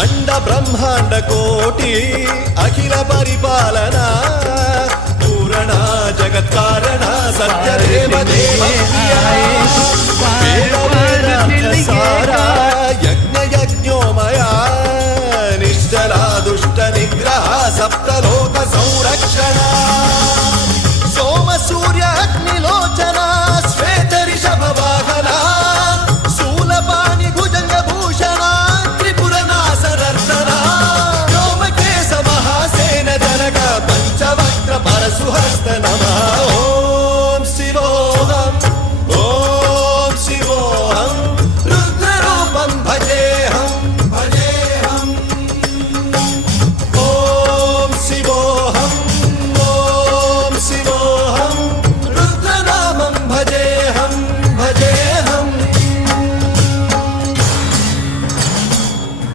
अंड ब्रह्मांड कोटि अखिल परिपालना पूरणा जगत्कारणा सत्यदेव देवप्रिया वेद वेदार्थ सारा यज्ञ यज्ञोमय